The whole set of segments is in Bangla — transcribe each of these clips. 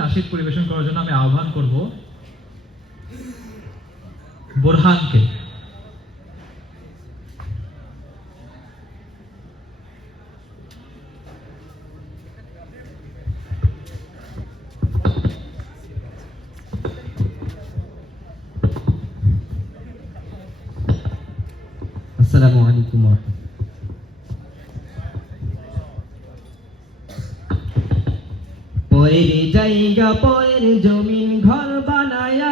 নাশিদ পরিবেশন করার জন্য আমি আহ্বান করব বোরহানকে। আসসালামু আলাইকুম। পরের জায়গা পরের জমিন ঘর বানায়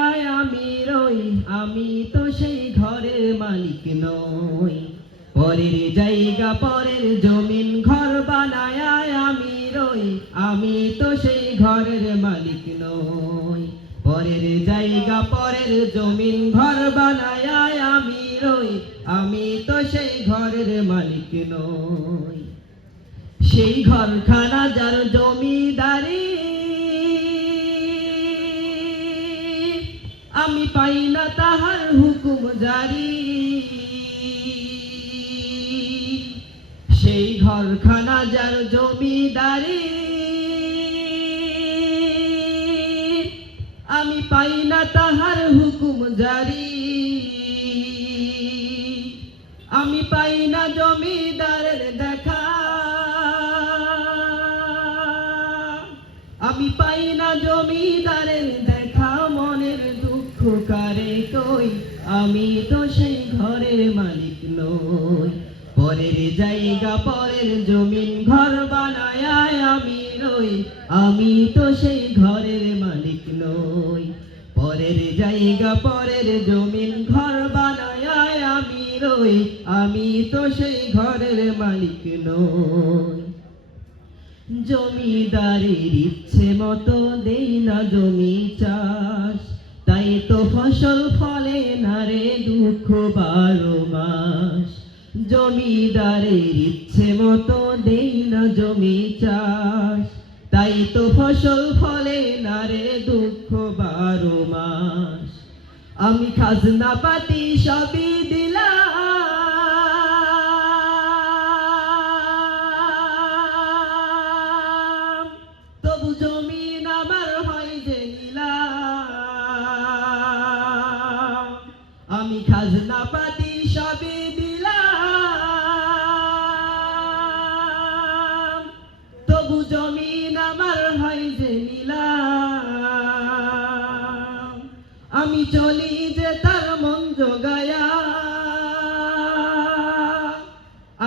আমি রই, আমি তো সেই ঘরের মালিক নই। পরের জায়গা পরের জমিন ঘর বানায় আমি রই, আমি তো সেই ঘরের মালিক নই। পরের জায়গা পরের জমিন ঘর বানায় আমি রই, আমি তো সেই ঘরের মালিক নই। সেই ঘরখানা যার জমিদারি, আমি পাই না তাহার হুকুম জারি। সেই ঘরখানা যার জমিদারি, আমি পাই না তাহার হুকুম জারি। আমি পাই না জমিদারের দেখা, আমি পাই না জমিদারের দেখা। মনের দুঃখ কারে কই, আমি তো সেই ঘরের মালিক নই। পরের জায়গা পরের জমিন ঘর বানায় আমি রই, আমি তো সেই ঘরের মালিক নই। পরের জায়গা পরের জমিন ঘর বানায় আমি রই, আমি তো সেই ঘরের মালিক নই। জমিদারের ইচ্ছে মতো দেই না জমি চাষ, তাই তো ফসল ফলে না রে দুঃখ 12 মাস। জমিদারের ইচ্ছে মতো দেই না জমি চাষ, তাই তো ফসল ফলে না রে দুঃখ 12 মাস। আমি খাজনা পাতি সবই দিলাম, তবু জমিন আমার হয় যে নিলাম। আমি খাজনা পাতি সবই দিলাম, তবু জমিন আমার হয় যে নিলাম। আমি চলি যে তার মন জোগায়া,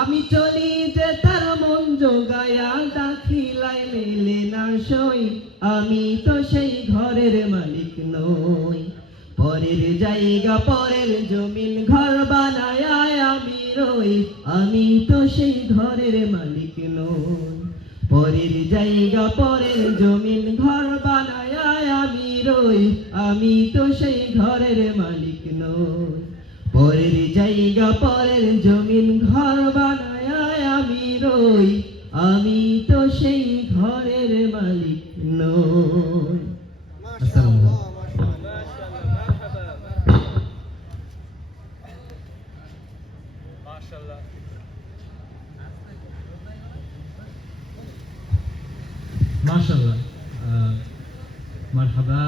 আমি চলি যে তার মন জোগায়া। দাখিলাই মেলে না সই, আমি তো সেই ঘরের মালিক নই। পরের জায়গা পরের জমিন ঘর বানায় আমি রই, আমি তো সেই ঘরের মালিক নই। পরের জায়গা পরের জমিন ঘর বানায় আমি রই, আমি তো সেই ঘরের মালিক নই। পরের জায়গা পরের জমিন ঘর বানায় আমি রই, আমি তো সেই ঘরের মালিক নই। আসসালামু আলাইকুম। মাশাআল্লাহ, মারহাবা।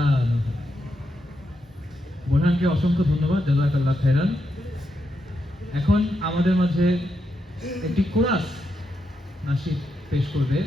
বোরহানকে অসংখ্য ধন্যবাদ, জাযাকাল্লাহ খাইরান। এখন আমাদের মাঝে একটি কোরাস নাশিদ পেশ করবে